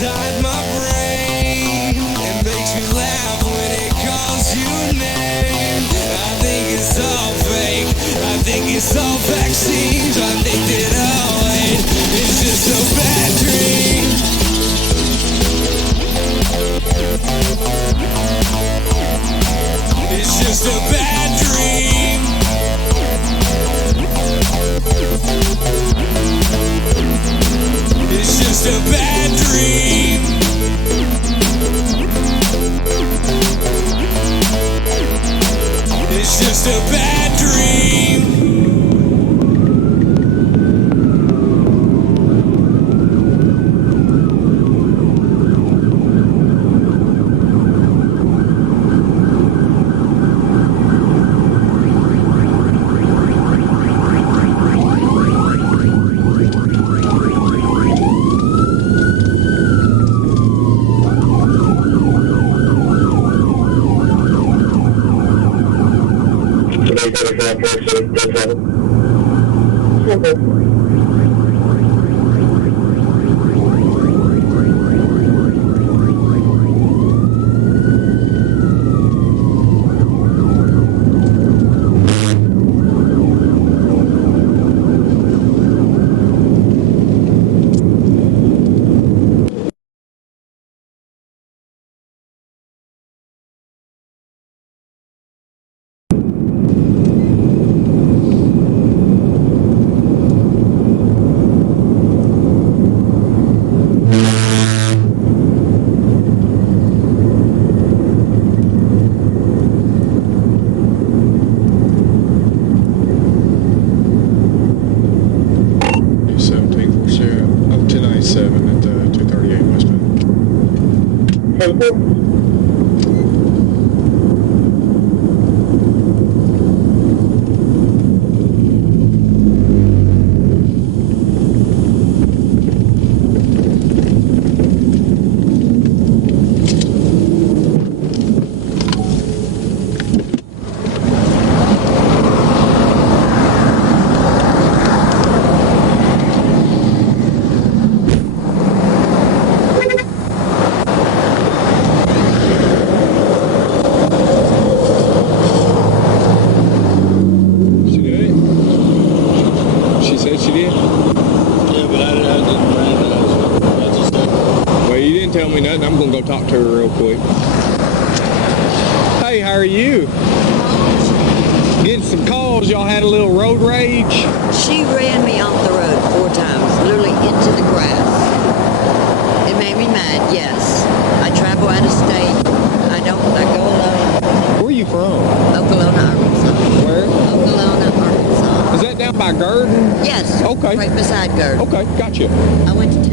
inside my brain. It makes me laugh when it calls your name. I think it's all fake. I think it's all vaccines. I think that all hate is just a bad dream. It's just a bad dream. It's just a bad dream. It's just a bad dream. I'm gonna go talk to her real quick. Hey, how are you? Getting some calls. Y'all had a little road rage? She ran me off the road 4 times, literally into the grass. It made me mad, yes. I travel out of state. I go alone. Where are you from? Oklahoma, Arkansas. Where? Oklahoma, Arkansas. Is that down by Gurdon? Yes. Okay. Right beside Gurdon. Okay, gotcha. I went to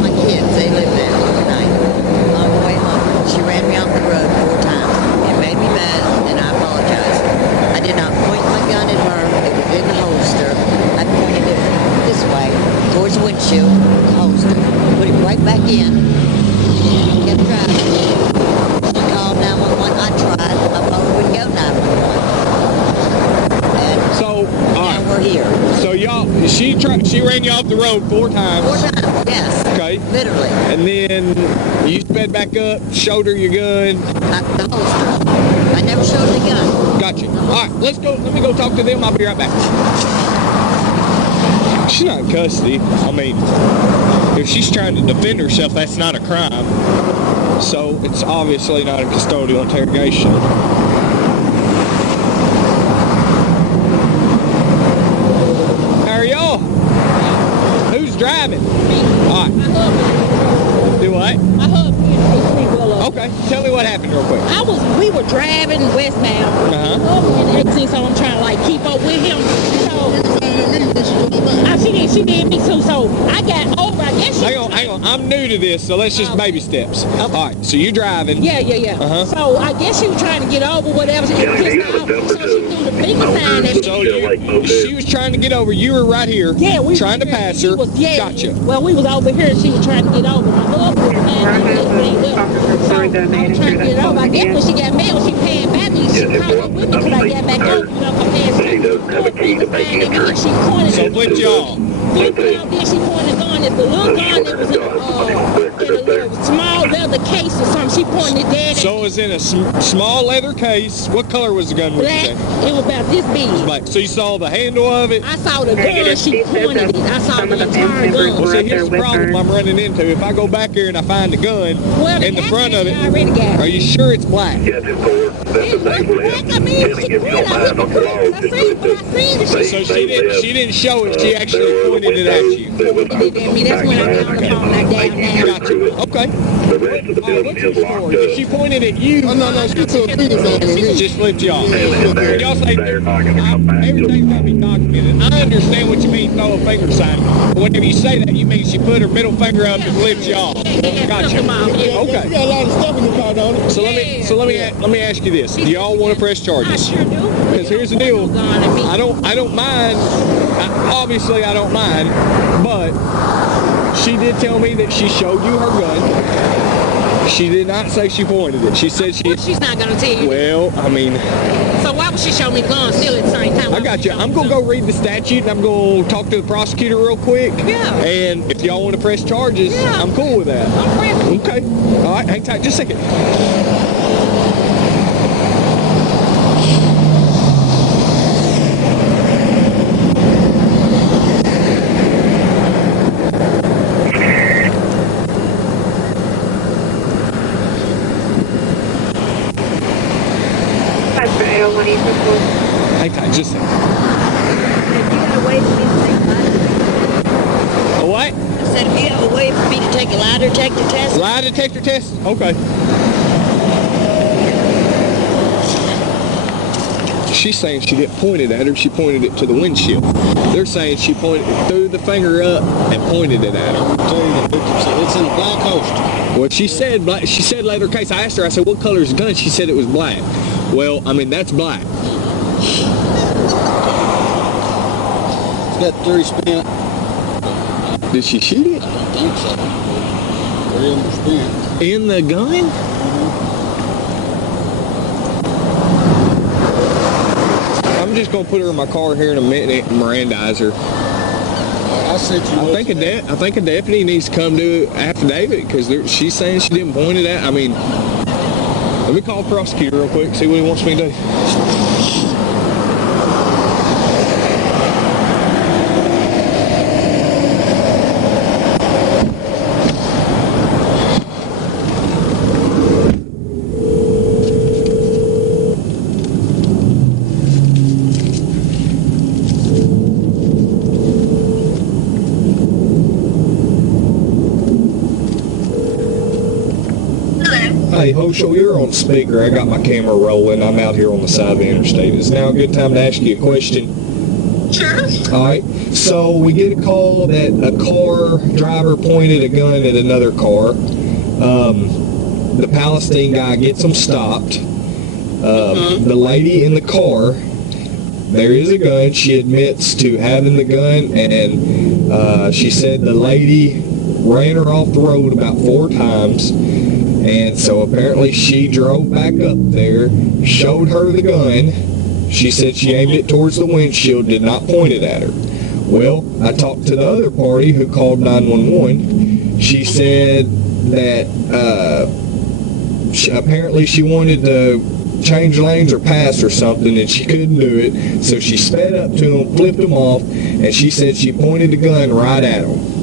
my kids, they live there overnight. On the way home, she ran me off the road 4 times. It made me mad, and I apologized. I did not point my gun at her. It was in the holster. I pointed it this way, towards the windshield, the holster. Put it right back in. Kept driving. She called 911. I tried. I thought it would go 911. And so, now we're here. So she ran you off the road 4 times. 4 times, yes. Okay. Literally. And then you sped back up, showed her your gun. The holster. I never showed the gun. Gotcha. All right, let's go. Let me go talk to them. I'll be right back. She's not in custody. I mean, if she's trying to defend herself, that's not a crime. So it's obviously not a custodial interrogation. How are y'all? Who's driving? Me. All right. My husband. Do what? My husband is pretty well up. Okay. Tell me what happened real quick. We were driving westbound. And everything, so I'm trying to like keep up with him. So she did me too. So I got over. I guess Hang on. I'm new to this, so let's just baby steps. Okay. All right. So you're driving. Yeah. So I guess she was trying to get over whatever. She was pissed off. So she threw the finger sign at me. So she was trying to get over. You were right here. Yeah, we trying to pass her. Gotcha. Well, we was over here and she was trying to get over. My husband was mad. So I was trying to get over. I guess when she got mad, when she panned back me, she caught up with me because I got back over. You know, compared to doesn't have a key to make entry. She pointed So flip y'all. Flip y'all, then she pointed the gun at the little gun that was in a little small leather case or something. She pointed it dead at So it was in a small leather case. What color was the gun? Would you black. say? It was about this big. Black. So you saw the handle of it. I saw the gun, she pointed it. I saw the entire Well, gun. see, here's the problem I'm running into. If I go back here and I find the gun in the front of it, I already got are it. you sure it's black? Yeah, just forward. That's the It thing was with black. that. I mean, Kenny, she if you don't pointed mind on the law, I just seen put it, but I seen it. So she didn't show it. She actually pointed it at you. That's when I got on the phone, I down now. Gotcha. Okay. The rest of the building What's is your locked story? If up. she pointed at you, Oh, no, she took me to just flipped you off. And When y'all say they're not going to come back. everything's got to be documented. I understand what you mean, throw a finger sign. But whenever you say that, you mean she put her middle finger up and flipped you off. Gotcha. We Okay. got a lot of stuff in the car, don't it? So let me ask you this: do y'all want to press I charges? sure do. Because here's the deal. I don't mind. Obviously, I don't mind. But she did tell me that she showed you her gun. She did not say she pointed it. She said She's not gonna tell you. Well, I mean, So why would she show me guns still at the same time? I got you. I'm gonna go read the statute and I'm gonna talk to the prosecutor real quick. Yeah. And if y'all want to press charges, Yeah. I'm cool with that. I'm ready. Okay. All right. Hang tight. Just a second. Hang tight. Just a second. A what? I said, if you have a way for me to take a lie detector test, Lie detector test? Okay. She's saying she didn't point it at her, she pointed it to the windshield. They're saying she threw the finger up and pointed it at her. It's in a black holster. Well, she said leather case. I asked her, I said, what color is the gun? She said it was black. Well, I mean, that's black. It's got 3 spent. Did she shoot it? I don't think so. 3 of them spent. In the gun? I'm just going to put her in my car here in a minute and Mirandize her. I sent you. I think a deputy needs to come do an affidavit because she's saying she didn't point it at. I mean, let me call the prosecutor real quick, see what he wants me to do. Hey, Hosho, you're on speaker. I got my camera rolling. I'm out here on the side of the interstate. Is now a good time to ask you a question? Sure. All right. So we get a call that a car driver pointed a gun at another car. The Palestine guy gets them stopped. The lady in the car, there is a gun. She admits to having the gun, and she said the lady ran her off the road about 4 times. And so apparently she drove back up there, showed her the gun. She said she aimed it towards the windshield, did not point it at her. Well, I talked to the other party who called 911. She said that apparently she wanted to change lanes or pass or something, and she couldn't do it. So she sped up to them, flipped them off, and she said she pointed the gun right at them.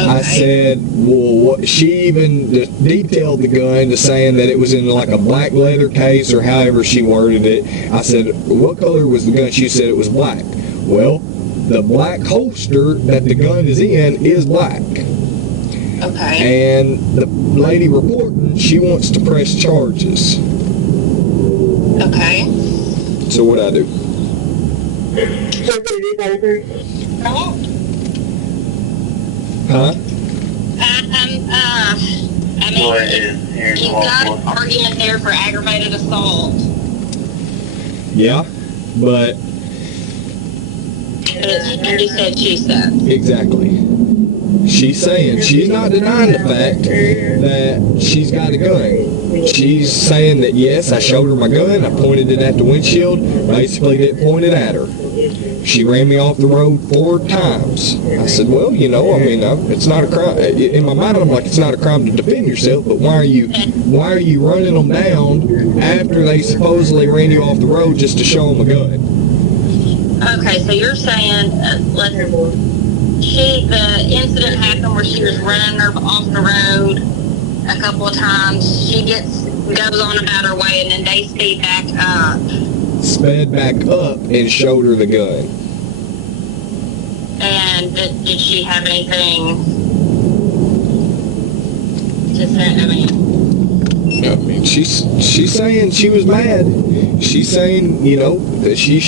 I said, well, she even detailed the gun to saying that it was in like a black leather case or however she worded it. I said, what color was the gun? She said it was black. Well, the black holster that the gun is in is black. Okay. And the lady reporting, she wants to press charges. Okay. So what I do? Hello? Huh? I mean, you've got an argument there for aggravated assault. Yeah, but But it's you said, she said. exactly. she's saying, she's not denying the fact that she's got a gun. She's saying that, yes, I showed her my gun, I pointed it at the windshield, basically didn't point it at her. She ran me off the road 4 times. I said, well, you know, I mean, it's not a crime. In my mind, I'm like, it's not a crime to defend yourself, but why are you running them down after they supposedly ran you off the road just to show them a gun? Okay, so you're saying, the incident happened where she was running her off the road a couple of times. She goes on about her way, and then they speed back up. Sped back up and showed her the gun. And did she have anything to say? I mean, she's saying she was mad. She's saying, you know, that she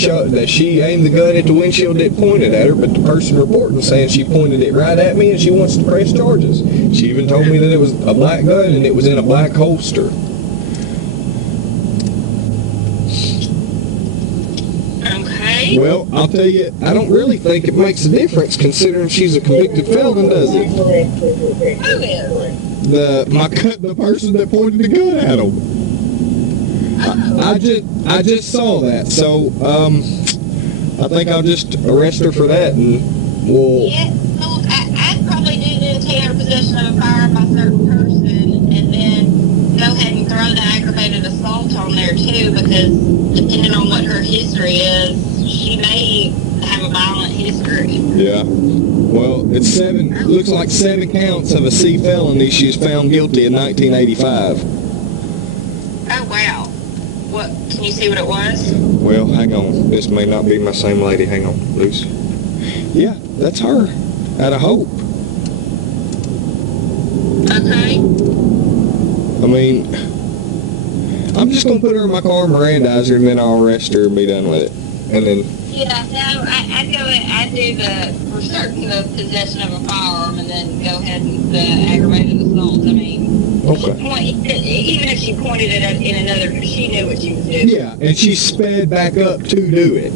aimed the gun at the windshield, didn't point it at her, but the person reporting saying she pointed it right at me and she wants to press charges. She even told me that it was a black gun and it was in a black holster. okay. Well, I'll tell you, I don't really think it makes a difference considering she's a convicted felon, does it? Who is? The person that pointed the gun at him. I just saw that, so I think I'll just arrest her for that, and we'll. Yeah, so I'd probably do the intent or possession of a firearm by a certain person, and then go ahead and throw the aggravated assault on there too, because depending on what her history is, she may have a violent history. Yeah. Well, it's looks like 7 counts of a C felony. She was found guilty in 1985. Oh wow. What? Can you see what it was? Well, hang on. This may not be my same lady. Hang on, Lucy. Yeah, that's her. Out of Hope. Okay. I mean, I'm just gonna put her in my car, Mirandize her, and then I'll arrest her and be done with it. And then. Yeah, no, I'd do for certain the possession of a firearm, and then go ahead and the aggravated assault. I mean. Okay. Even if she pointed it in another, she knew what she was doing. Yeah, and she sped back up to do it.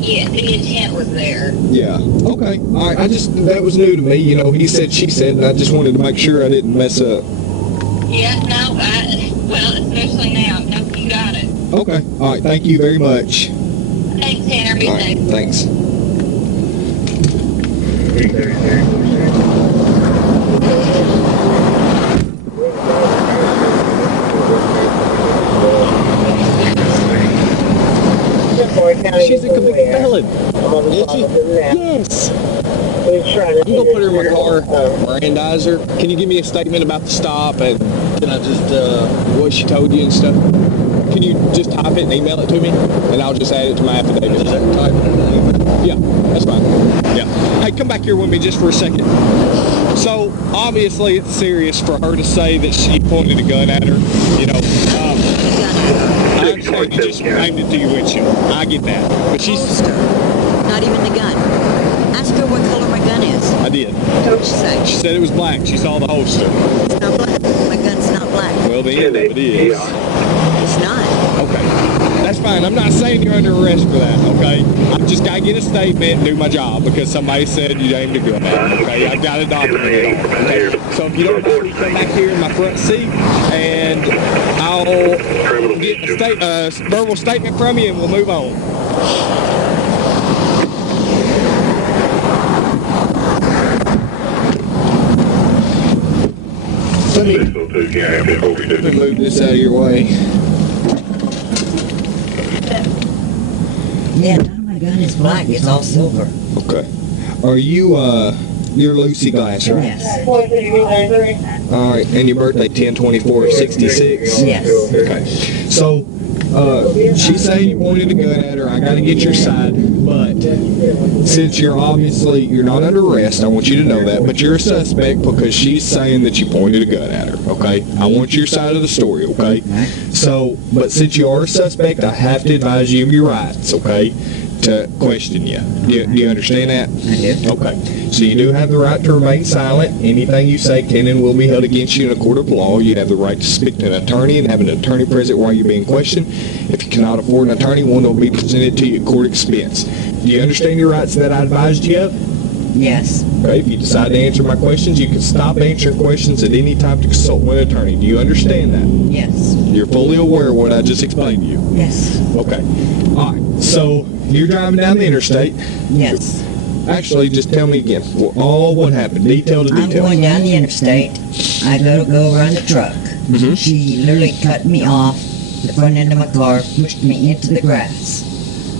Yeah, the intent was there. Yeah. Okay. All right. That was new to me. You know, he said, she said, and I just wanted to make sure I didn't mess up. Yeah. No. Well, especially now. No, you got it. Okay. All right. Thank you very much. Thanks, Tanner. Be All right. safe. Thanks. She's a convicted felon. Is she? Yes. I'm going to put her in my car, Mirandize her. Can you give me a statement about the stop and can I just, what she told you and stuff? Can you just type it and email it to me? And I'll just add it to my affidavit. Is that type it in an email? Yeah, that's fine. Yeah. Hey, come back here with me just for a second. So, obviously, it's serious for her to say that she pointed a gun at her, you know. I understand you just aimed it to your windshield. I get that. But she's... Holster. Not even the gun. Ask her what color my gun is. I did. What did she say? She said it was black. She saw the holster. It's not black. My gun's not black. Well, the end of it is. It's not. Okay. That's fine. I'm not saying you're under arrest for that, okay? I've just got to get a statement and do my job because somebody said you aimed a gun at me, okay? I've got to document it all, okay? So if you don't mind, you come back here in my front seat and I'll get a verbal statement from you and we'll move on. Let me move this out of your way. Yeah, none of my gun is black. It's all silver. Okay. Are you, you're Lucy Glass, right? Yes. All right. And your birthday, 10/24/66? Yes. Okay. So, she's saying you pointed a gun at her. I got to get your side, but since you're not under arrest, I want you to know that, but you're a suspect because she's saying that you pointed a gun at her, okay? I want your side of the story, okay? So, but since you are a suspect, I have to advise you of your rights, okay, to question you. Do you understand that? I do. Okay. So you do have the right to remain silent. Anything you say can and will be held against you in a court of law. You have the right to speak to an attorney and have an attorney present while you're being questioned. If you cannot afford an attorney, one will be presented to you at court expense. Do you understand your rights that I advised you of? Yes. Okay, if you decide to answer my questions, you can stop answering questions at any time to consult with an attorney. Do you understand that? Yes. You're fully aware of what I just explained to you? Yes. Okay. All right. So you're driving down the interstate. Yes. Actually, just tell me again. All what happened. Detail to I'm detail. going down the interstate. I go around the truck. Mhm. She literally cut me off the front end of my car, pushed me into the grass.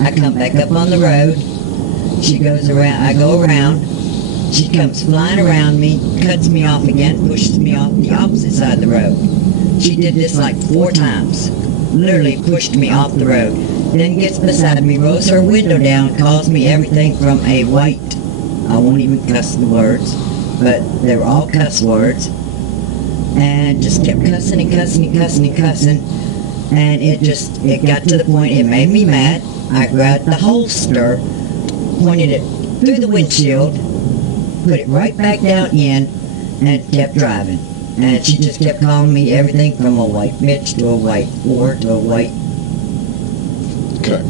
I come back up on the road. She goes around. I go around. She comes flying around me, cuts me off again, pushes me off the opposite side of the road. She did this like 4 times. Literally pushed me off the road. Then gets beside me, rolls her window down, calls me everything from a white. I won't even cuss the words, but they were all cuss words. And just kept cussing and cussing and cussing and cussing. And it got to the point, it made me mad. I grabbed the holster, pointed it through the windshield, put it right back down in, and kept driving. And she just kept calling me everything from a white bitch to a white whore to a white... Okay.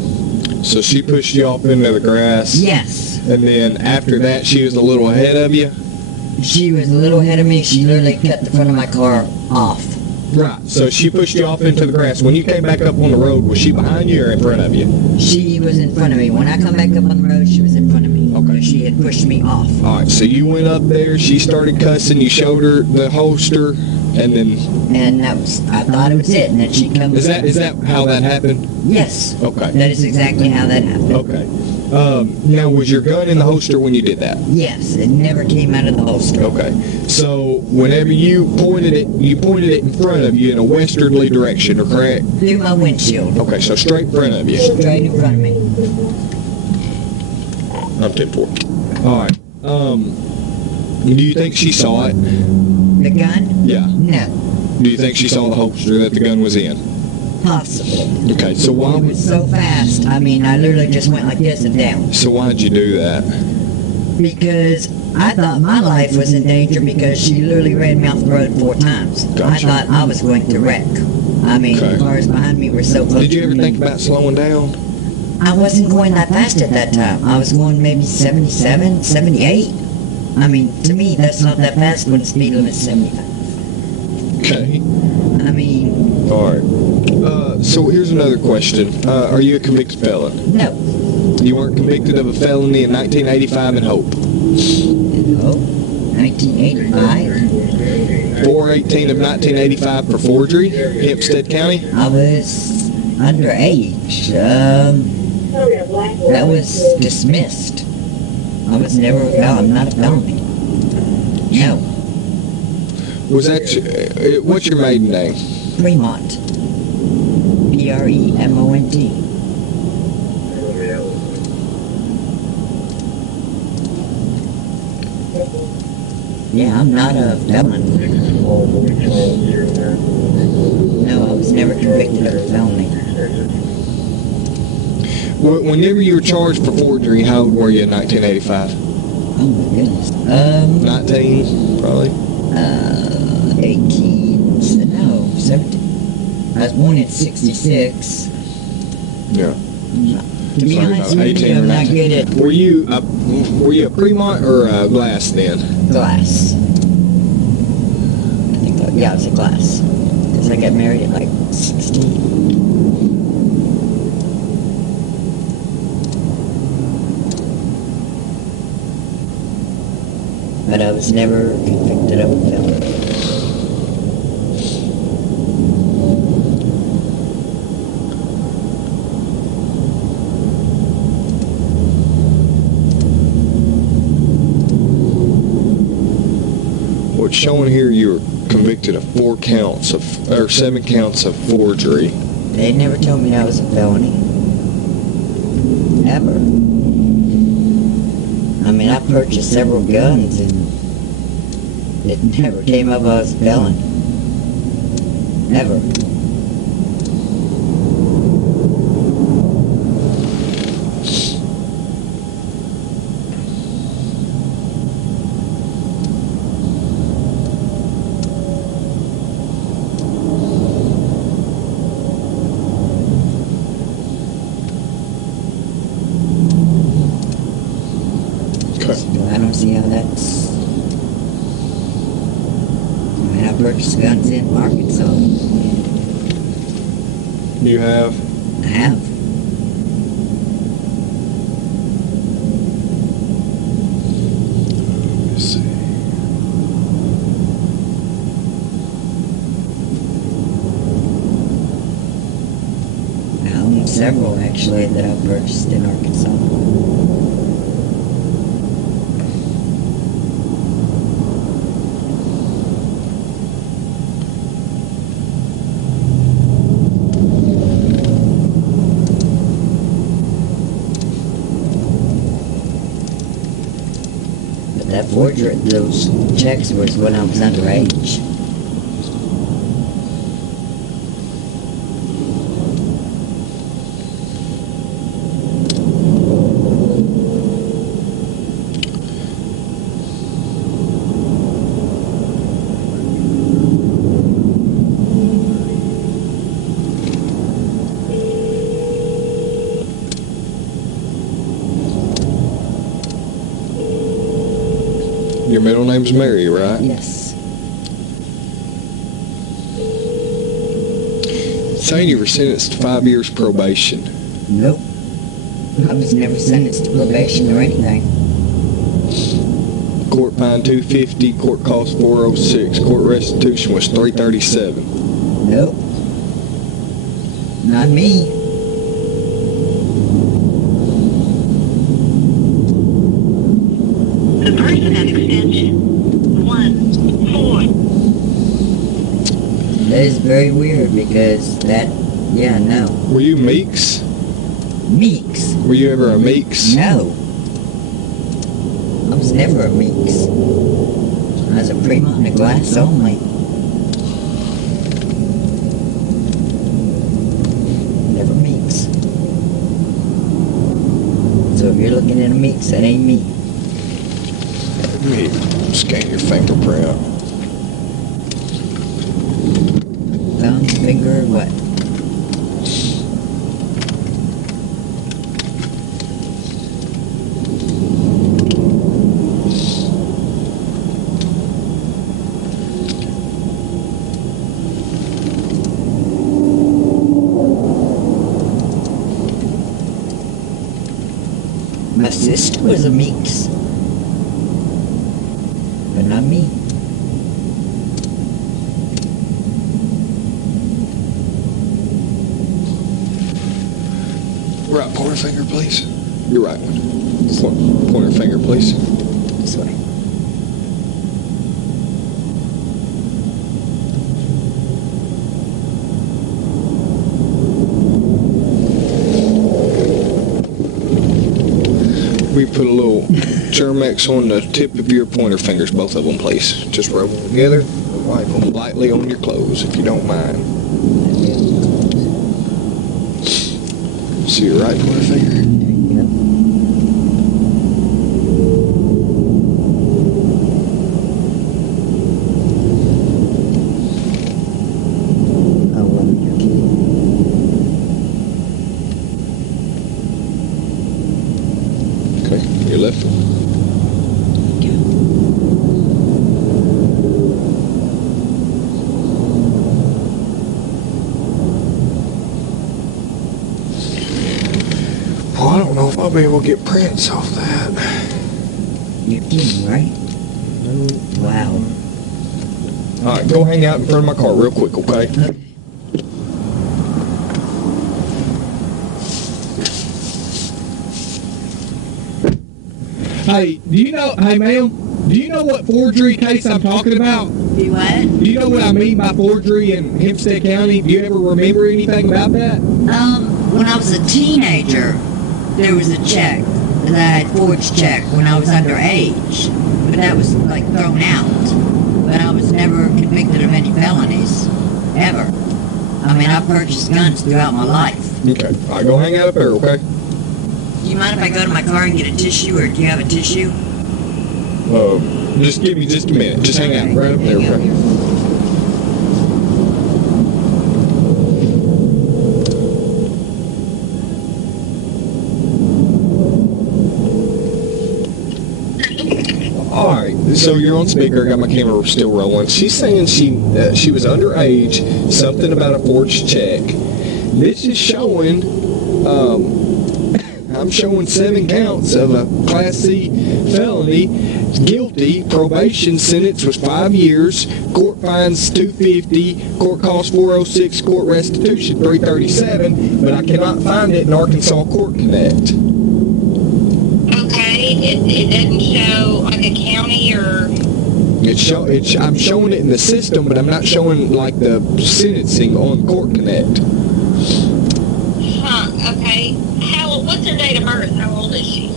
So she pushed you off into the grass. Yes. And then after that, she was a little ahead of you. She was a little ahead of me. She literally cut the front of my car off. Right. So she pushed you off into the grass. When you came back up on the road, was she behind you or in front of you? She was in front of me. When I come back up on the road, she was in front of me. Okay. She had pushed me off. All right. So you went up there. She started cussing. You showed her the holster, and then. And that was, I thought it was it. And then she comes. Is that how that happened? Yes. Okay. That is exactly how that happened. Okay. Now, was your gun in the holster when you did that? Yes. It never came out of the holster. Okay. So whenever you pointed it in front of you in a westerly direction, correct? Through my windshield. Okay. So straight in front of you. Straight in front of me. I'm 10-4. All right. Do you think she saw it? The gun? Yeah. No. Do you think she saw the holster that the gun was in? Possible. Okay. So why It was so fast. I mean, I literally just went like this and down. So why'd you do that? Because I thought my life was in danger because she literally ran me off the road 4 times. Gotcha. I thought I was going to wreck. I mean, Okay. the cars behind me were so close Did you to ever me. think about slowing down? I wasn't going that fast at that time. I was going maybe 77, 78. I mean, to me, that's not that fast when the speed limit's 75. Okay. I mean, All right. So here's another question. Are you a convicted felon? no. You weren't convicted of a felony in 1985 in Hope. No. 1985. 4/18 of 1985 for forgery, Hempstead County. I was underage. That was dismissed. I was never a felon. I'm not a felony. No. Was that, what's your maiden name? Fremont. Premont. Yeah, I'm not a felon. No, I was never convicted of a felony. Whenever you were charged for forgery, how old were you in 1985? Oh my goodness. 19, probably? 18, no, 17. I was born in 66. Yeah. To be honest with you, I'm not good at Were you a Fremont or a Glass then? glass. I think, yeah, it was a glass. Because I got married at like 16. But I was never convicted of a felony. Well, it's showing here you were convicted of 7 counts of forgery. They never told me that was a felony. Ever. I mean, I purchased several guns and it never came up as a felon. Ever. Okay. I don't see how that's... I mean, I purchased guns in Arkansas. You have? I have. Let's see. I own several, actually, that I purchased in Arkansas. That forgery, those checks was when I was underage. Your middle name's Mary, right? Yes. Saying you were sentenced to 5 years probation. Nope. I was never sentenced to probation or anything. Court fine $250, court cost $406, court restitution was $337. Nope. Not me. The person at extension 14. That is very weird because that, yeah, no. Were you Meeks? Meeks? Were you ever a Meeks? No. I was never a Meeks. I was a Prima and a glass only. Never Meeks. So if you're looking at a Meeks, that ain't me. Let me scan your fingerprint. Thumb, finger, what? My sister was a Meeks, but not me. Right pointer finger, please. Your right one. Pointer finger, please. This way. We put a little Germex on the tip of your pointer fingers, both of them, please. Just rub them together. Wipe them lightly on your clothes, if you don't mind. See your right pointer finger? There you go. Oh, well, you're kidding. Okay, your left one. Well, I don't know if I'll be able to get prints off that. You're kidding, right? Wow. All right, go hang out in front of my car real quick, okay? Okay. Hey, hey ma'am, do you know what forgery case I'm talking about? Do what? Do you know what I mean by forgery in Hempstead County? Do you ever remember anything about that? When I was a teenager, there was a check that I had forged check when I was underage, but that was like thrown out. But I was never convicted of any felonies, ever. I mean, I purchased guns throughout my life. Okay, all right, go hang out up there, okay? Do you mind if I go to my car and get a tissue, or do you have a tissue? Just give me just a minute. Just hang out right up there, okay? All right, so you're on speaker. I got my camera still rolling. She's saying she was underage. Something about a forged check. This is showing. I'm showing 7 counts of a Class C felony. Guilty. Probation sentence was 5 years. Court fines $250. Court costs $406. Court restitution $337. But I cannot find it in Arkansas Court Connect. Okay, it doesn't show like a county or. I'm showing it in the system, but I'm not showing like the sentencing on Court Connect. Huh? Okay. What's her date of birth? How old is she?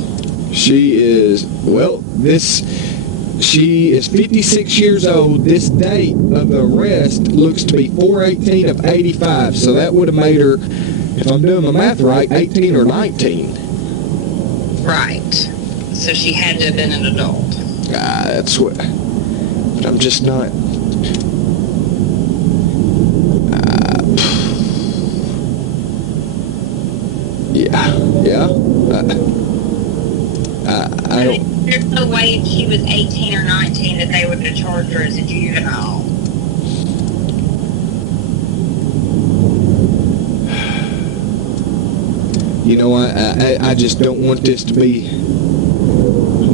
She is she is 56 years old. This date of the arrest looks to be 4/18 of 85. So that would have made her, if I'm doing my math right, 18 or 19. Right. So she had to have been an adult. That's what. But I'm just not. Yeah. I don't. There's no way if she was 18 or 19 that they would have charged her as a juvenile. You know, I just don't want this to be. I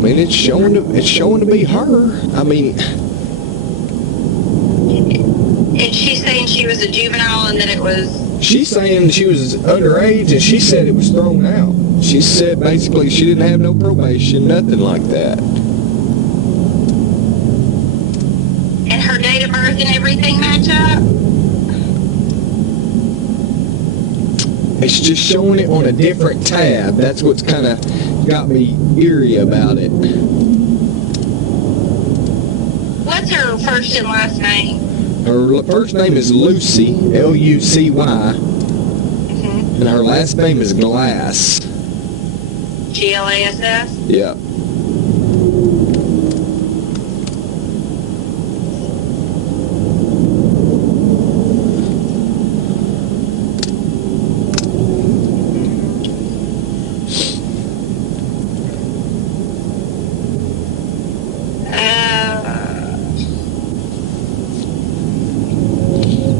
mean, it's showing to be her. I mean. And she's saying she was a juvenile and that it was. She's saying she was underage, and she said it was thrown out. She said basically she didn't have no probation, nothing like that. And her date of birth and everything match up? It's just showing it on a different tab. That's what's kind of got me eerie about it. What's her first and last name? Her first name is Lucy, Lucy, and her last name is Glass. Glass? Yeah.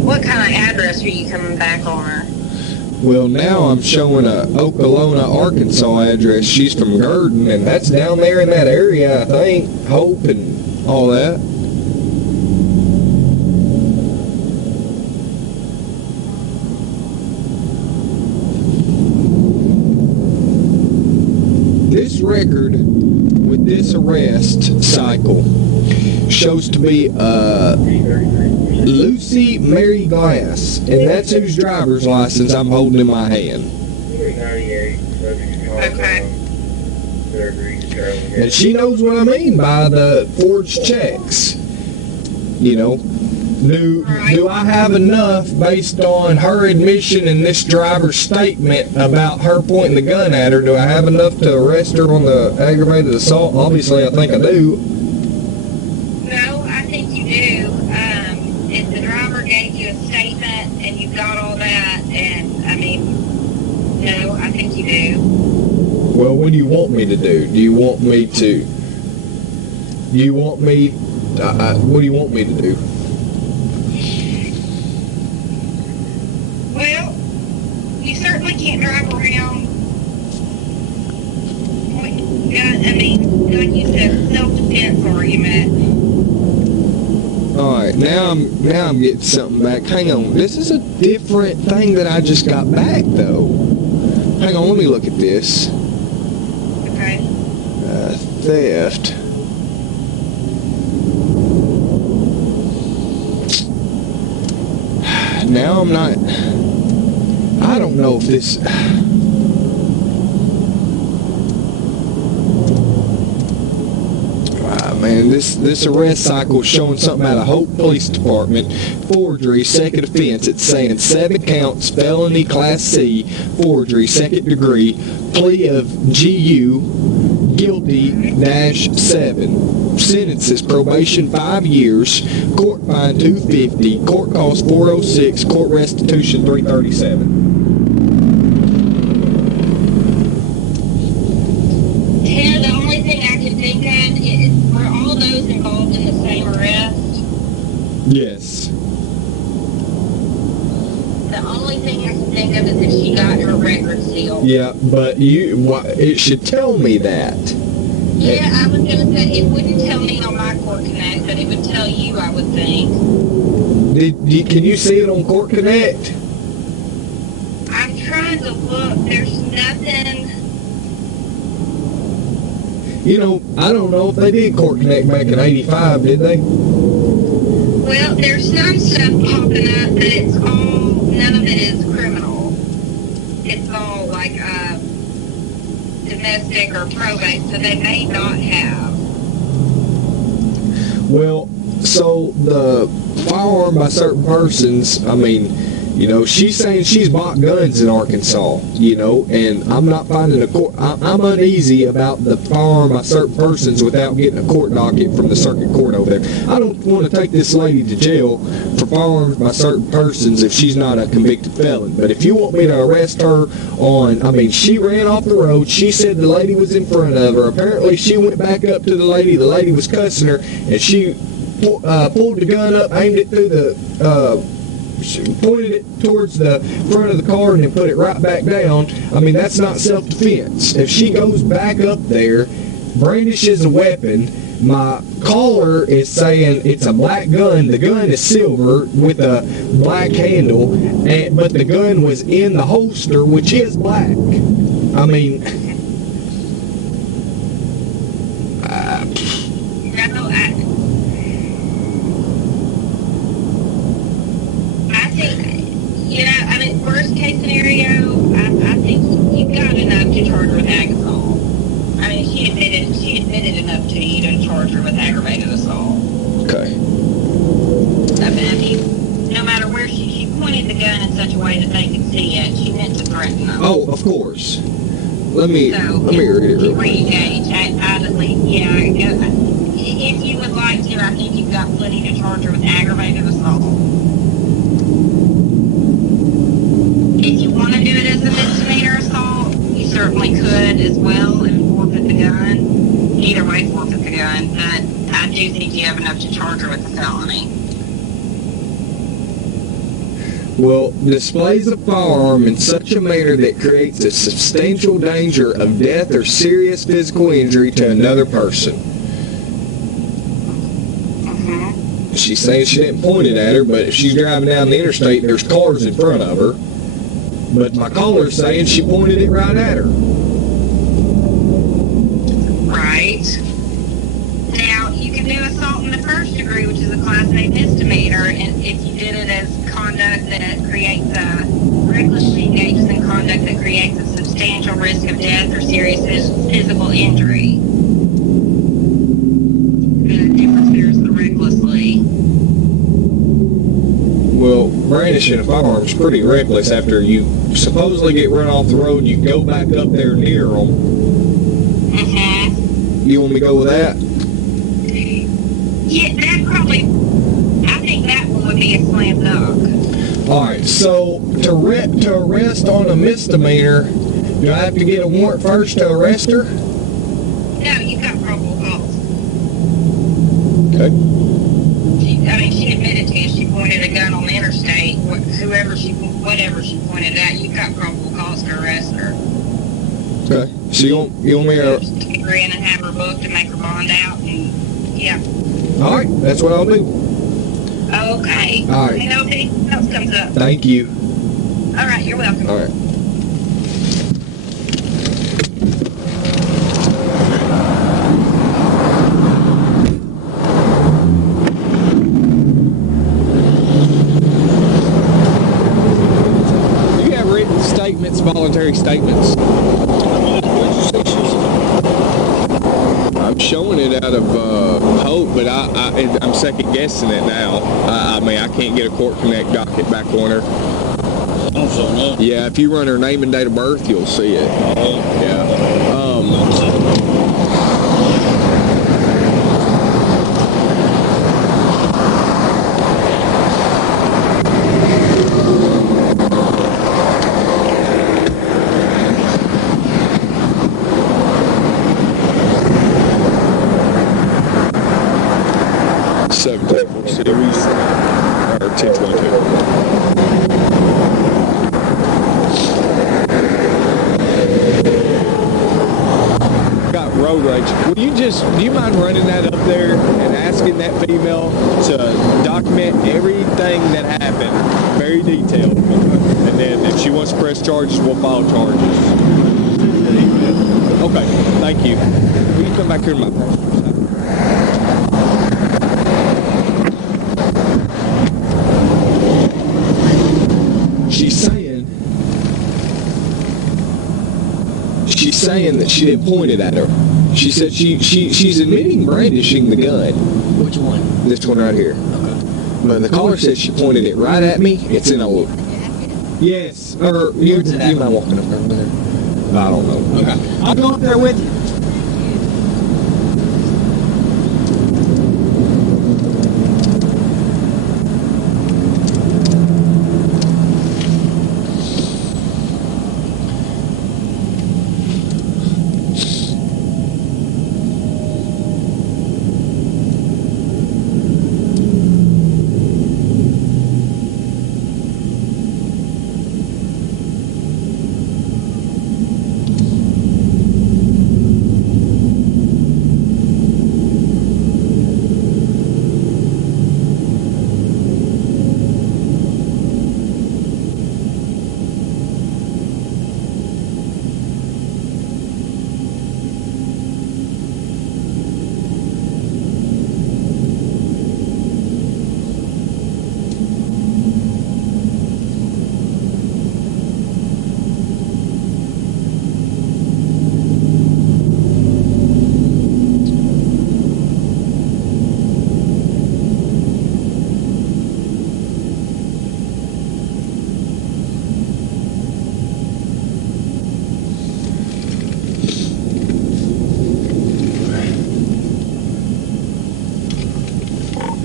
What kind of address are you coming back on her? Well, now I'm showing a Okolona, Arkansas address. She's from Gurdon, and that's down there in that area, I think. Hope and all that. This record with this arrest cycle shows to be Lucy Mary Glass, and that's whose driver's license I'm holding in my hand. Okay. And she knows what I mean by the forged checks. You know, do I have enough based on her admission and this driver's statement about her pointing the gun at her? Do I have enough to arrest her on the aggravated assault? Obviously, I think I do. No, I think you do. If the driver gave you a statement and you got all that, and I mean, no, I think you do. Well, what do you want me to do? What do you want me to do? Well, you certainly can't drive around pointing gun. I mean, like you said, self-defense argument. All right, now I'm getting something back. Hang on, this is a different thing that I just got back though. Hang on, let me look at this. Okay. Theft. Now I'm not. I don't know if this. Man, this arrest cycle is showing something out of Hope Police Department. Forgery, second offense. It's saying 7 counts, felony, Class C, forgery, second degree, plea of GU, guilty, -7. Sentences, probation 5 years, court fine $250, court cost $406, court restitution $337. The only thing I can think of is we're all Yes. The only thing I can think of is if she got her record sealed. Yeah, but it should tell me that. Yeah, I was gonna say it wouldn't tell me on my Court Connect, but it would tell you, I would think. Can you see it on Court Connect? I'm trying to look. There's nothing. You know, I don't know if they did Court Connect back in '85, did they? Well, there's some stuff popping up, but it's all, none of it is criminal. It's all like domestic or probate, so they may not have. Well, so the firearm by certain persons, I mean, you know, she's saying she's bought guns in Arkansas, you know, and I'm not finding a court. I'm uneasy about the firearm by certain persons without getting a court docket from the circuit court over there. I don't want to take this lady to jail for firearms by certain persons if she's not a convicted felon. But if you want me to arrest her on, I mean, she ran off the road. She said the lady was in front of her. Apparently, she went back up to the lady. The lady was cussing her, and she pulled the gun up, aimed it through the. She pointed it towards the front of the car and then put it right back down. I mean, that's not self-defense. If she goes back up there, brandishes a weapon, my caller is saying it's a black gun. The gun is silver with a black handle, but the gun was in the holster, which is black. I mean... Worst case scenario, I think you've got enough to charge her with ag assault. I mean, she admitted enough to you to charge her with aggravated assault. Okay. I mean, no matter where she pointed the gun in such a way that they could see it, she meant to threaten them. Oh, of course. Let me read it. Re-engage. If you would like to, I think you've got plenty to charge her with aggravated assault. If you want to do it as a misdemeanor assault, you certainly could as well and forfeit the gun. Either way, forfeit the gun. But I do think you have enough to charge her with a felony. Well, displays a firearm in such a manner that creates a substantial danger of death or serious physical injury to another person. She's saying she didn't point it at her, but if she's driving down the interstate, there's cars in front of her. But my caller's saying she pointed it right at her. Right. Now, you can do assault in the first degree, which is a Class A misdemeanor, and if you did it as conduct that creates recklessly engages in conduct that creates a substantial risk of death or serious physical injury. The difference there is the recklessly. Well, brandishing a firearm is pretty reckless. After you supposedly get run off the road, you go back up there near them. You want me to go with that? Yeah, that probably, I think that one would be a slam dunk. Alright, so to arrest on a misdemeanor, do I have to get a warrant first to arrest her? No, you've got probable cause. Okay. She admitted to you she pointed a gun on the interstate. Whatever she pointed at, you've got probable cause to arrest her. Okay. So you want me to... Take her in and have her booked and make her bond out, and yeah. Alright, that's what I'll do. Okay. Alright. Let me know if anything else comes up. Thank you. Alright, you're welcome. Alright. Voluntary statements. I'm showing it out of hope, but I'm second guessing it now. I mean, I can't get a Court Connect docket back on her. Yeah, if you run her name and date of birth, you'll see it. Yeah. Series 1022. Got road rage. Will you do you mind running that up there and asking that female to document everything that happened, very detailed, and then if she wants to press charges, we'll file charges. Okay, thank you. Will you come back here to my passenger side? She's saying that she didn't point it at her. She said she's admitting brandishing the gun. Which one? This one right here. Okay. But the caller said she pointed it right at me. It's in a yes. Or you mind walking up there with her? I don't know. Okay. I'll go up there with you.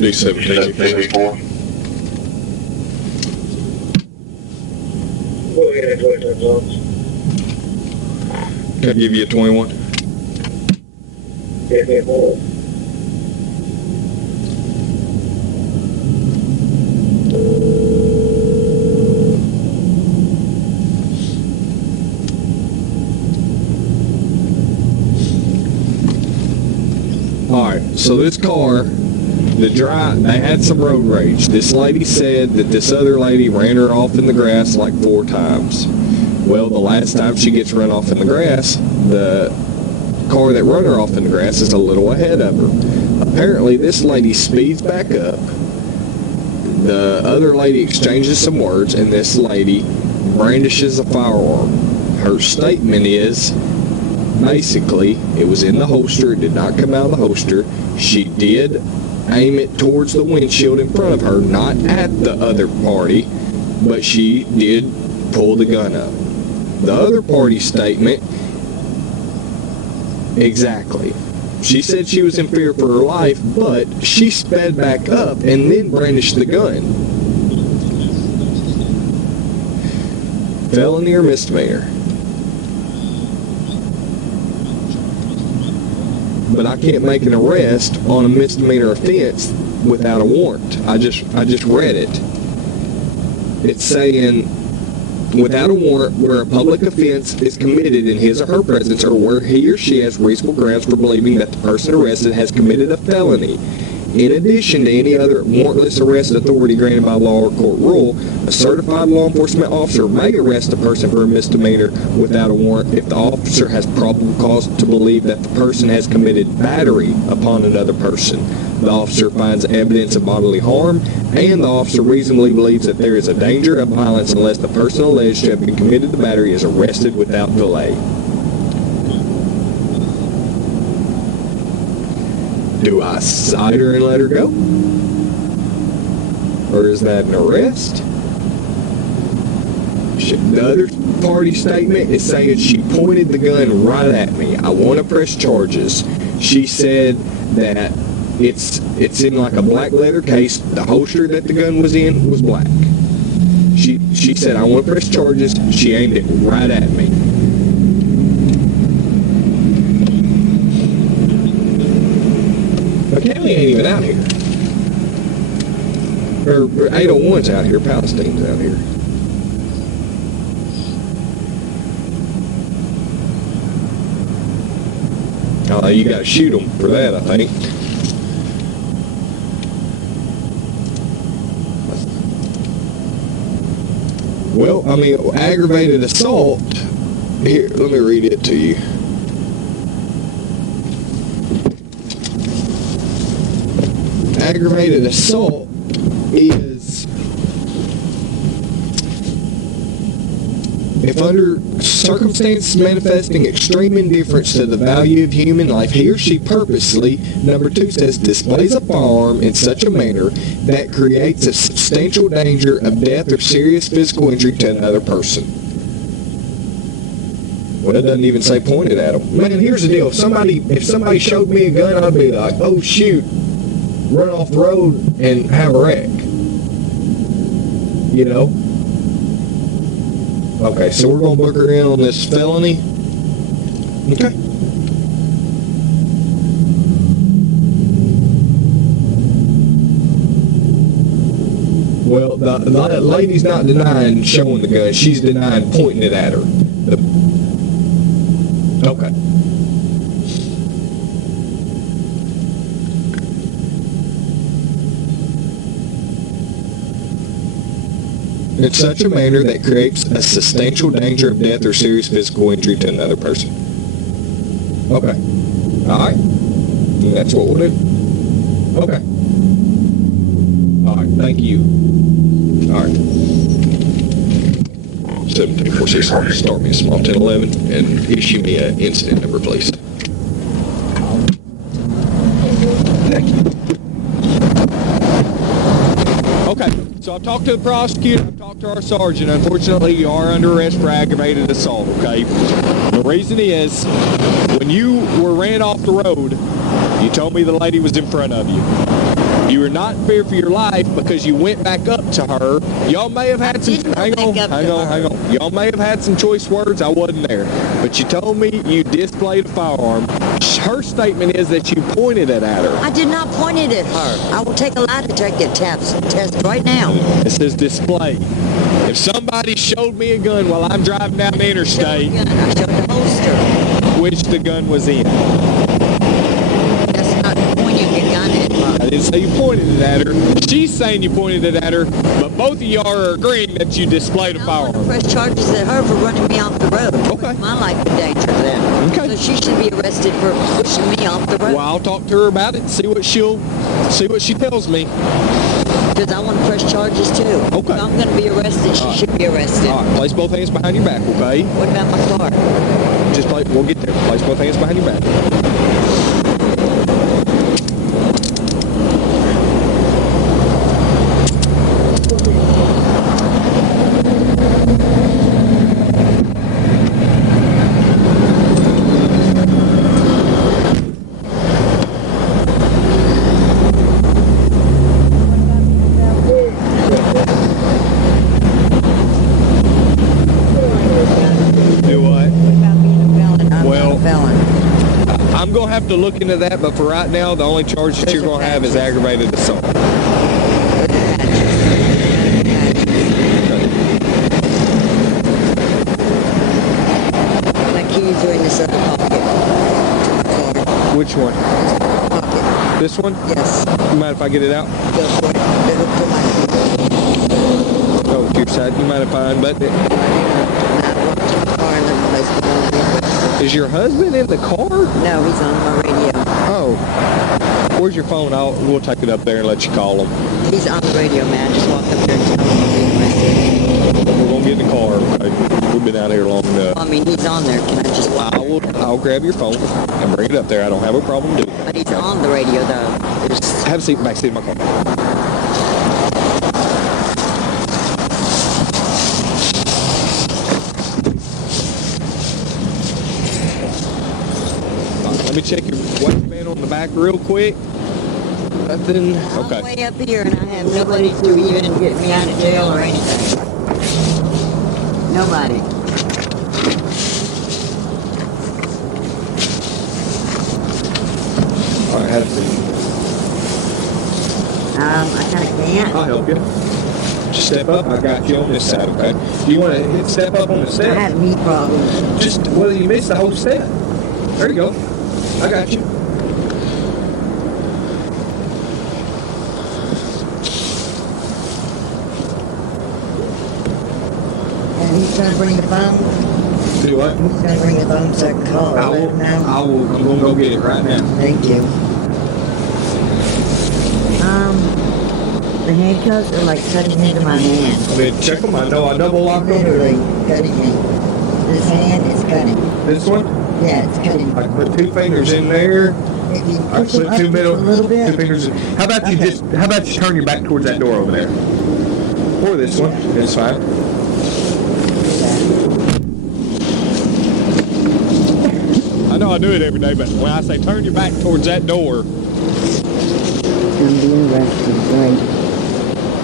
D17. Can I give you a 21? Alright, so this car, they had some road rage. This lady said that this other lady ran her off in the grass like 4 times. Well, the last time she gets run off in the grass, the car that run her off in the grass is a little ahead of her. Apparently, this lady speeds back up. The other lady exchanges some words, and this lady brandishes a firearm. Her statement is, basically, it was in the holster. It did not come out of the holster. She did aim it towards the windshield in front of her, not at the other party, but she did pull the gun up. The other party's statement, exactly. She said she was in fear for her life, but she sped back up and then brandished the gun. Felony or misdemeanor? But I can't make an arrest on a misdemeanor offense without a warrant. I just read it. It's saying without a warrant where a public offense is committed in his or her presence, or where he or she has reasonable grounds for believing that the person arrested has committed a felony. In addition to any other warrantless arrest authority granted by law or court rule, a certified law enforcement officer may arrest a person for a misdemeanor without a warrant if the officer has probable cause to believe that the person has committed battery upon another person. The officer finds evidence of bodily harm, and the officer reasonably believes that there is a danger of violence unless the person alleged to have been committed the battery is arrested without delay. Do I cite her and let her go? Or is that an arrest? The other party statement is saying she pointed the gun right at me. I want to press charges. She said that it's in like a black leather case. The holster that the gun was in was black. She said, I want to press charges. She aimed it right at me. McKinley ain't even out here. Or 801's out here. Palestine's out here. Oh, you got to shoot them for that, I think. Well, I mean, aggravated assault. Here, let me read it to you. Aggravated assault is if under circumstances manifesting extreme indifference to the value of human life, he or she purposely, number 2 says, displays a firearm in such a manner that creates a substantial danger of death or serious physical injury to another person. Well, it doesn't even say pointed at them. Man, here's the deal. If somebody showed me a gun, I'd be like, oh shoot, run off the road and have a wreck. You know? Okay, so we're going to book her in on this felony. Okay. Well, the lady's not denying showing the gun. She's denying pointing it at her. Okay. In such a manner that creates a substantial danger of death or serious physical injury to another person. Okay. Alright. That's what we'll do. Okay. Alright, thank you. Alright. 734-6, start me a small 1011 and issue me an incident number, please. Thank you. Okay, so I've talked to the prosecutor, I've talked to our sergeant. Unfortunately, you are under arrest for aggravated assault, okay? The reason is, when you were ran off the road, you told me the lady was in front of you. You were not in fear for your life because you went back up to her. Y'all may have had some, hang on. Y'all may have had some choice words, I wasn't there. But you told me you displayed a firearm. Her statement is that you pointed it at her. I did not point it at her. I will take a lie detector test right now. It says display. If somebody showed me a gun while I'm driving down the interstate, I showed the holster. which the gun was in. That's not pointing a gun at her. I didn't say you pointed it at her. She's saying you pointed it at her, but both of y'all are agreeing that you displayed a I want to firearm. press charges at her for running me off the road. Okay. My life in danger then. Okay. So she should be arrested for pushing me off the road. Well, I'll talk to her about it and see what she tells me. Because I want to press charges too. Okay. If I'm going to be arrested, she should be arrested. All right, place both hands behind your back, okay? What about my car? We'll get there. Place both hands behind your back. Have to look into that, but for right now, the only charge that you're going to have is aggravated assault. My keys are in this other pocket. My car. Which one? Pocket. This one? Yes. You mind if I get it out? Go for it. They look for my keys. Oh, to your side. You mind if I unbutton it? And I walked to the car and then the place below me. Is your husband in the car? No, he's on my radio. Oh. Where's your phone? We'll take it up there and let you call him. He's on the radio, man. Just walk up there and tell him I'm being arrested. We're going to get in the car, okay? We've been out here long enough. I mean, he's on there. Can I just walk? I'll grab your phone and bring it up there. I don't have a problem doing it. But he's on the radio, though. Have a seat, back seat of my car. Let me check your waistband on the back real quick. Nothing. Okay. I'm way up here and I have nobody to even get me out of jail or anything. Nobody. All right, have a seat. I kind of can't. I'll help you. Just step up. I got you on this side, okay? You want to step up on the I step? have knee problems. Just, well, you missed the whole step. There you go. I got you. And he's going to bring the phone. Do what? He's going to bring the phone so I can call I her. Let will. him know. I'm going to go get it right now. Thank you. The handcuffs are like cutting into my hand. I mean, check them. I know I double locked them. Literally cutting me. This hand is cutting. This one? Yeah, it's cutting. I can put 2 fingers in there. If you I push them put up two middle, a little bit. 2 fingers in. How about you Okay. how about you turn your back towards that door over there? Or this one. It's fine. I know I do it every day, but when I say turn your back towards that door. I'm being arrested, right?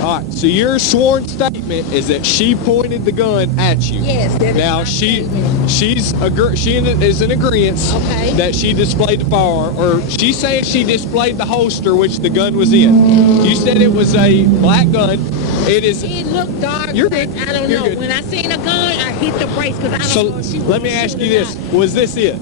All right, so your sworn statement is that she pointed the gun at you. Yes, that is Now my she statement. she is in agreement Okay. that she displayed the firearm, or she's saying she displayed the holster which the gun was in. You said it was a black gun. It is. It looked dark. You're but good. I don't You're know. good. When I seen a gun, I hit the brakes because I don't So know if she was let me gonna ask shoot you or this: not. was this it?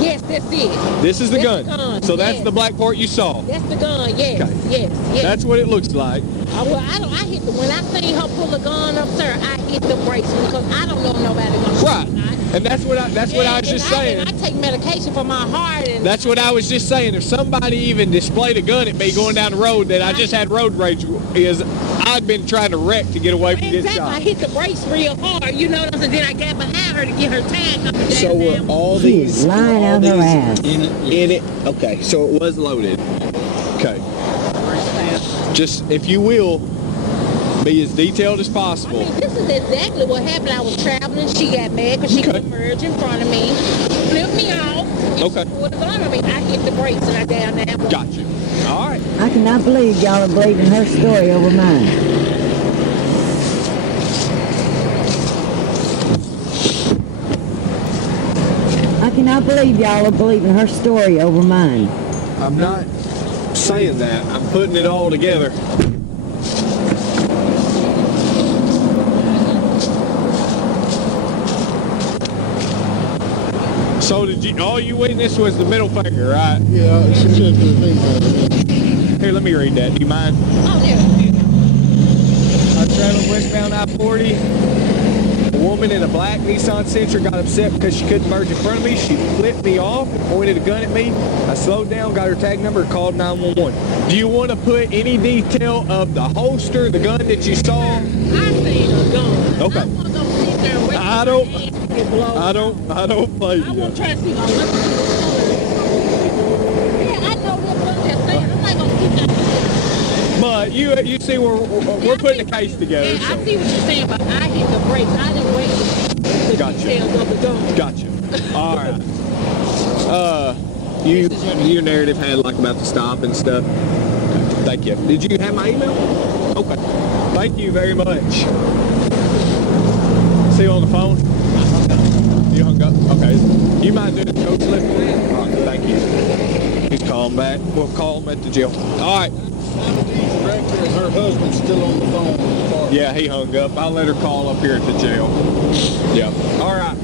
Yes, that's it. This is the That's gun. the gun, So that's yes. the black part you saw. That's the gun. Yes, Okay. yes, yes. That's what it looks like. Well, I hit the when I seen her pull the gun up there, I hit the brakes because I don't know if nobody gonna shoot Right. or not. And that's what I was just saying. I take medication for my heart and That's what I was just saying. If somebody even displayed a gun at me going down the road that I just had road rage is, I'd been trying to wreck to get away from getting exactly. I shot. hit the brakes real hard, you know what I'm saying? Then I got behind her to get her tag up and So were down. all She these is lying out her ass. in it? Okay, so it was loaded. Okay. Just, if you will, be as detailed as I possible. mean, this is exactly what happened. I was traveling. She got mad because she Okay. could merge in front of me, flipped me off, and Okay. she pulled the gun on me. I hit the brakes and I down there. Got you. All right. I cannot believe y'all are believing her story over mine. I cannot believe y'all are believing her story over mine. I'm not saying that. I'm putting it all together. So did you? All you witnessed was the middle finger, right? Yeah, she said the thing. Here, let me read that. Do you mind? Oh, yeah. I traveled westbound I-40. A woman in a black Nissan Sentra got upset because she couldn't merge in front of me. She flipped me off and pointed a gun at me. I slowed down, got her tag number, called 911. Do you want to put any detail of the holster, the gun that you saw? I seen a gun. Okay. I want to go sit there and wait I for don't- my ass to get blown. I don't blame I you. want to try to see my lips. Yeah, I know what I'm just saying. I'm not going to keep that. But you see, we're putting a case together. Yeah, I So. see what you're saying, but I hit the brakes. I didn't wait for the Gotcha. details of the gun. Gotcha. All right. Your narrative had like about the stop and stuff. Okay. Thank you. Did you have my email? Okay. Thank you very much. See you on the phone? You hung up? Okay. You mind doing a code slip for me? All right. Thank you. He's calling back. We'll call him at the jail. All right. Director and her husband's still on the phone with the car. Yeah, he hung up. I'll let her call up here at the jail. Yeah. All right.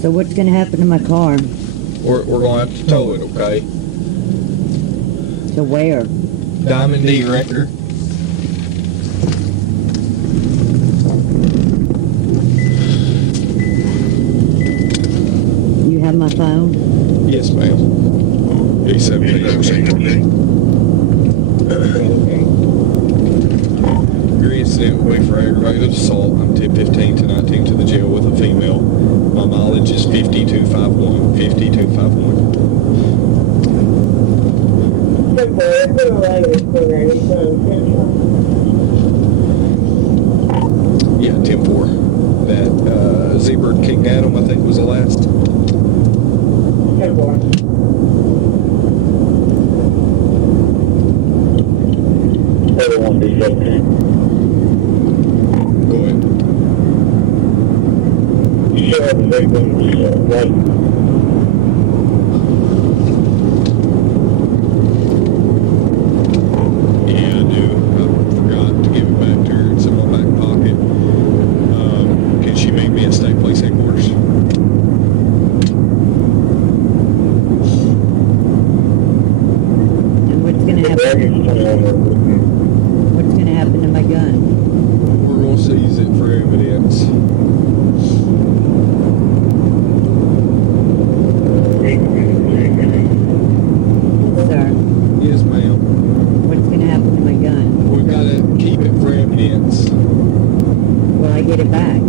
So what's going to happen to my car? We're going to have to tow it, okay? To where? Diamond D Record. You have my phone? Yes, ma'am. A17. Your incident will be for aggravated assault. I'm 10-15 to 19 to the jail with a female. My mileage is 5251. 5251. Yeah, 10-4. That Z-Bird King Adam, I think, was the last. 10-4. Yeah, I do. I forgot to give it back to her. It's in my back pocket. Can she meet me at State Police Headquarters? And what's gonna happen? What's gonna happen to my gun? We're gonna seize it for evidence. Sir, Yes, ma'am. what's gonna happen to my gun? We gotta keep it for evidence. Will I get it back?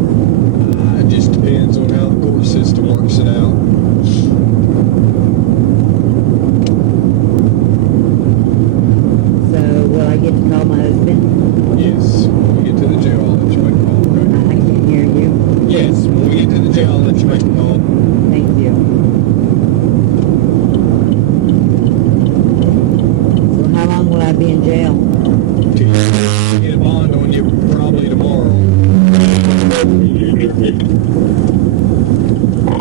It just depends on how the court system works it out. So will I get to call my husband? Yes. When we get to the jail, I'll let you make a call, okay? I can't hear you. Yes. When we get to the jail, I'll let you make a call. Thank you. So how long will I be in jail? Get a bond on you probably tomorrow.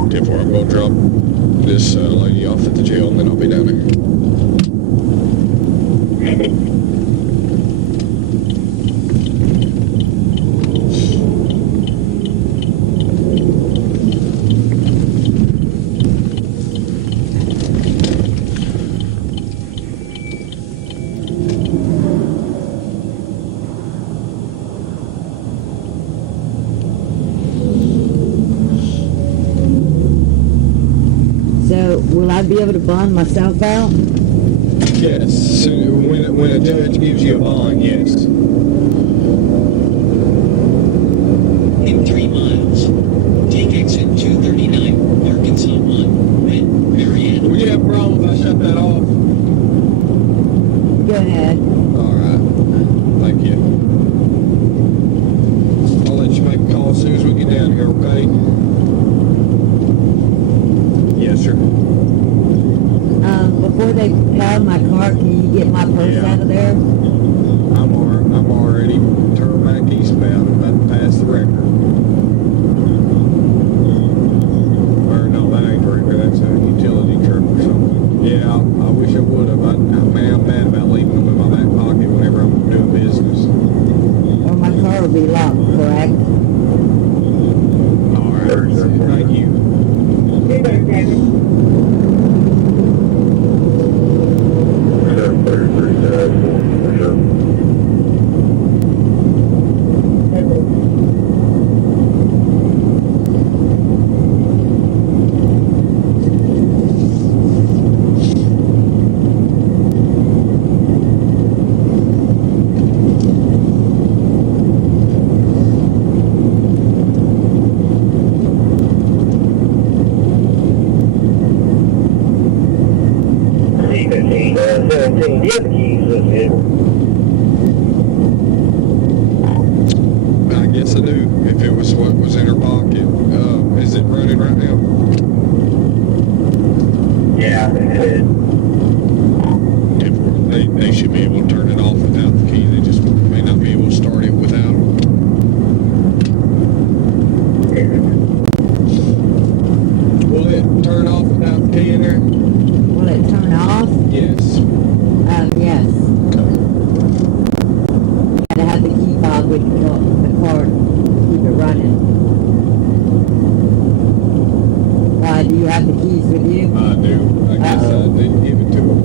Therefore, I'm gonna drop this lady off at the jail, and then I'll be down there. So will I be able to bond myself out? Yes. So when a judge gives you a bond, yes. In 3 miles, take exit 239, Arkansas 1, Red, Marietta. Would you have a problem if I shut that off? Go ahead. All right. Thank you. I'll let you make a call as soon as we get down here, okay? Yes, sir. Before they pound my car, can you get my purse out of there? I'm already turned back eastbound, about to pass the record. Or no, that ain't the record. That's a utility truck or something. Yeah, I wish I would have. I'm mad about leaving them in my back pocket whenever I'm doing business. Or my car will be locked, correct? All right. Thank you. I guess I do, if it was what was in her pocket. Is it running right now? Yeah, They should be able to turn it off without the key. They just may not be able to start it without it. Will it turn off without the key in there? Will it turn off? Yes. Yes. Okay. You gotta have the key fob with the car to keep it running. Do you have the keys with you? I do. I guess I didn't give it to him.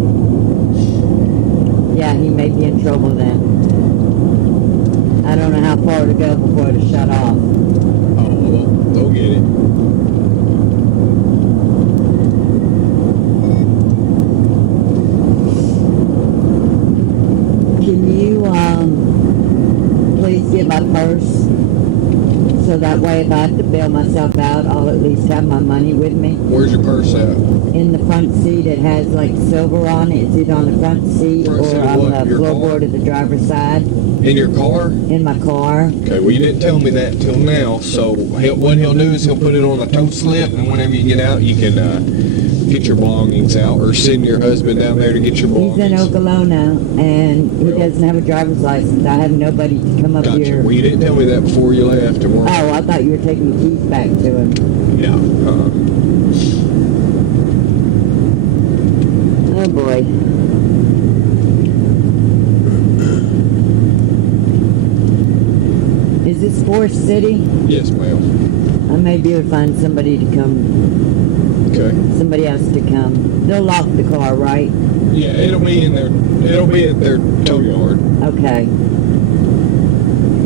Yeah, he may be in trouble then. I don't know how far to go before it'll shut off. Oh, well, they'll get it. Can you, please get my purse? So that way if I have to bail myself out, I'll at least have my money with me. Where's your purse at? In the front seat, it has like silver on it. Is it on the front seat Front seat or of on what? the Your floorboard car? of the driver's side? In your car? In my car. Okay, well, you didn't tell me that till now, so what he'll do is he'll put it on a tow slip, and whenever you get out, you can get your belongings out, or send your husband down there to get your He's in belongings. Okolona, and he doesn't have a driver's license. I have nobody to come up Gotcha. here. Well, you didn't tell me that before you left. And Oh, I thought you were taking the keys back to him. Yeah. Oh boy. Is this Forest City? Yes, ma'am. I may be able to find somebody to come, Okay. somebody else to come. They'll lock the car, right? Yeah, it'll be in their. It'll be at their tow yard. Okay.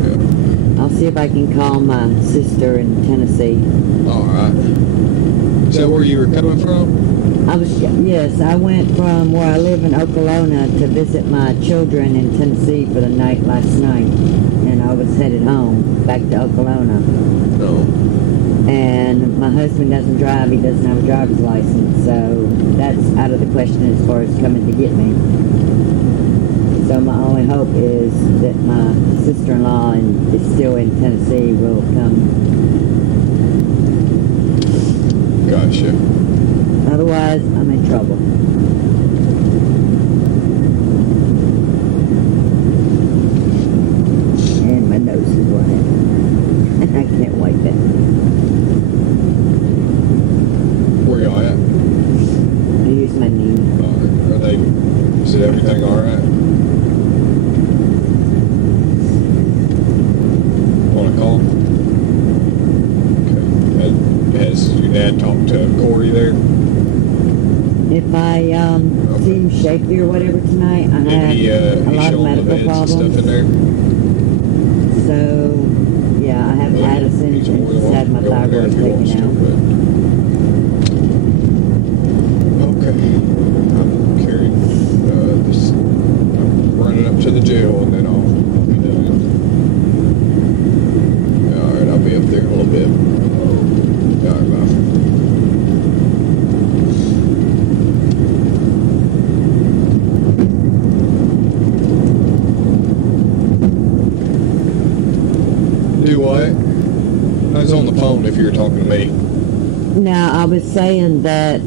Yeah. I'll see if I can call my sister in Tennessee. All right. Is that where you were coming from? Yes, I went from where I live in Oklahoma to visit my children in Tennessee for the night last night. And I was headed home, back to Oklahoma. No. And my husband doesn't drive, he doesn't have a driver's license, so that's out of the question as far as coming to get me. So my only hope is that my sister-in-law is still in Tennessee will come. Gotcha. Otherwise, I'm in trouble. And my nose is running. I can't wipe it. Where y'all at? I use my knee. Are they? Is it everything all right? Want to call? Okay. Has your dad talked to Corey there? If I seem shaky or whatever tonight, I have a lot of medical problems. And stuff in there? So, yeah, I have Addison and just had my thyroid taken out. Okay. I'm carrying this. I'm running up to the jail and then I'll be done. Alright, I'll be up there in a little bit. Alright, bye. Do what? I was on the phone if you were talking to me. Now, I was saying that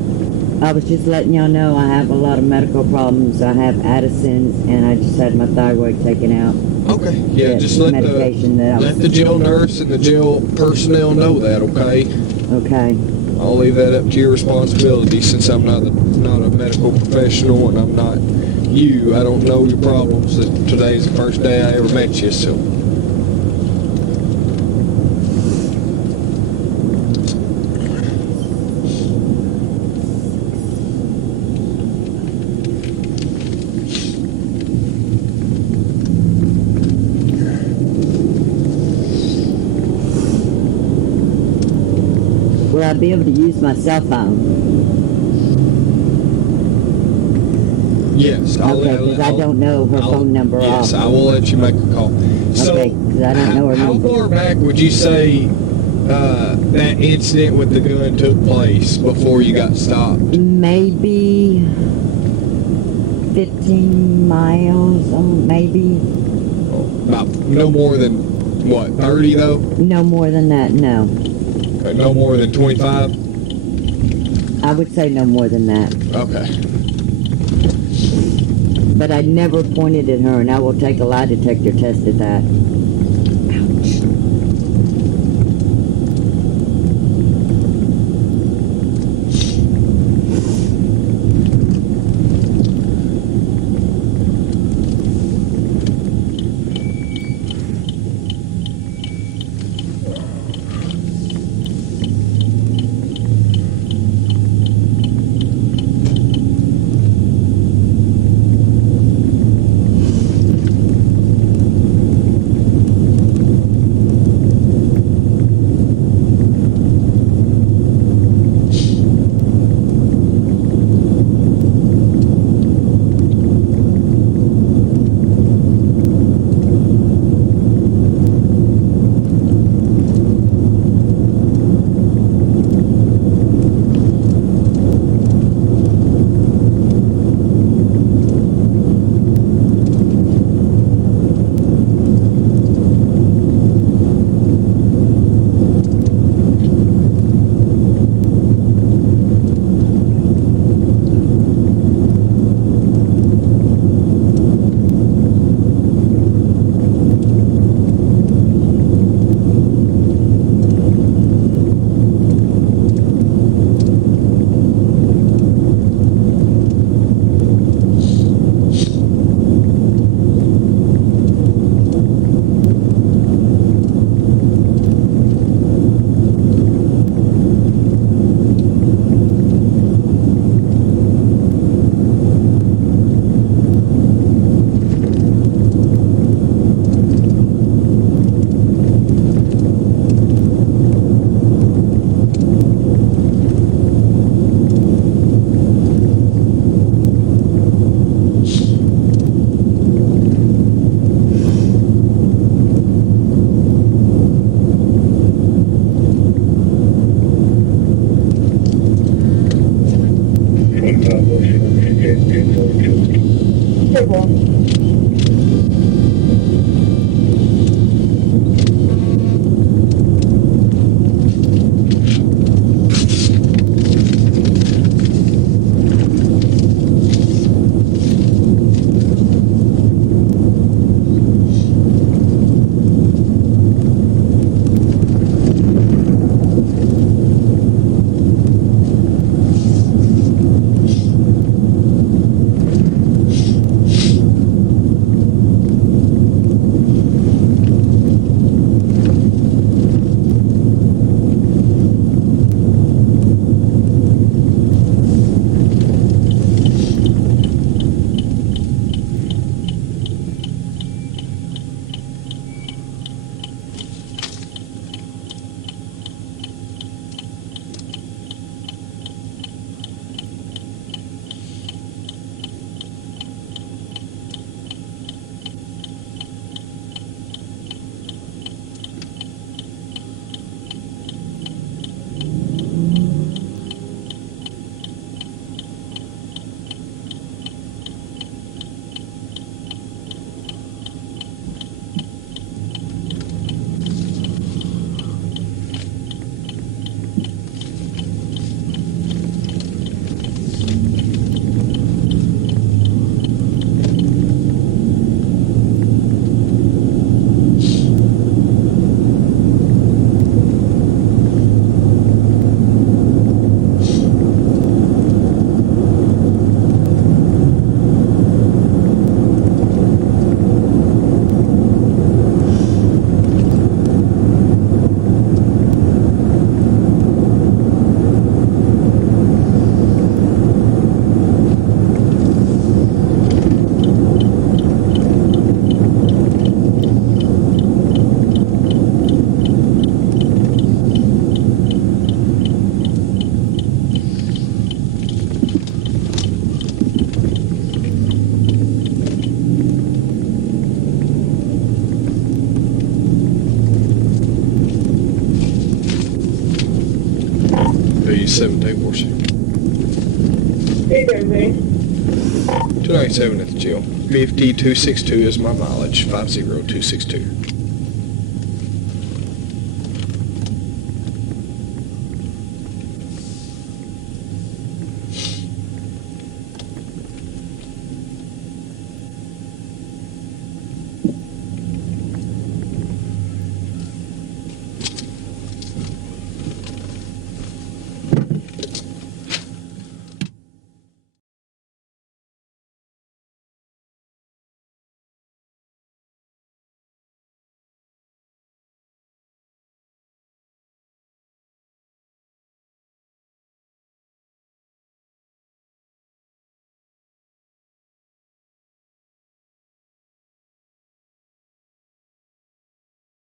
I was just letting y'all know I have a lot of medical problems. I have Addison's and I just had my thyroid taken out. Okay. Yeah, just let the jail nurse and the jail personnel know that, okay? Okay. I'll leave that up to your responsibility since I'm not a medical professional and I'm not you. I don't know your problems. Today's the first day I ever met you, so. Will I be able to use my cell phone? Yes. Okay, because I don't know her phone number Yes, off. I will let you make a call. So, Okay, because I don't know her how number. far back would you say that incident with the gun took place before you got stopped? Maybe 15 miles, maybe. About no more than, what, 30 though? No more than that, no. Okay, no more than 25? I would say no more than that. Okay. But I never pointed at her, and I will take a lie detector test at that. Ouch. 17 Warsaw. Hey, Thursday. 297 at the jail. 50262 is my mileage. 50262.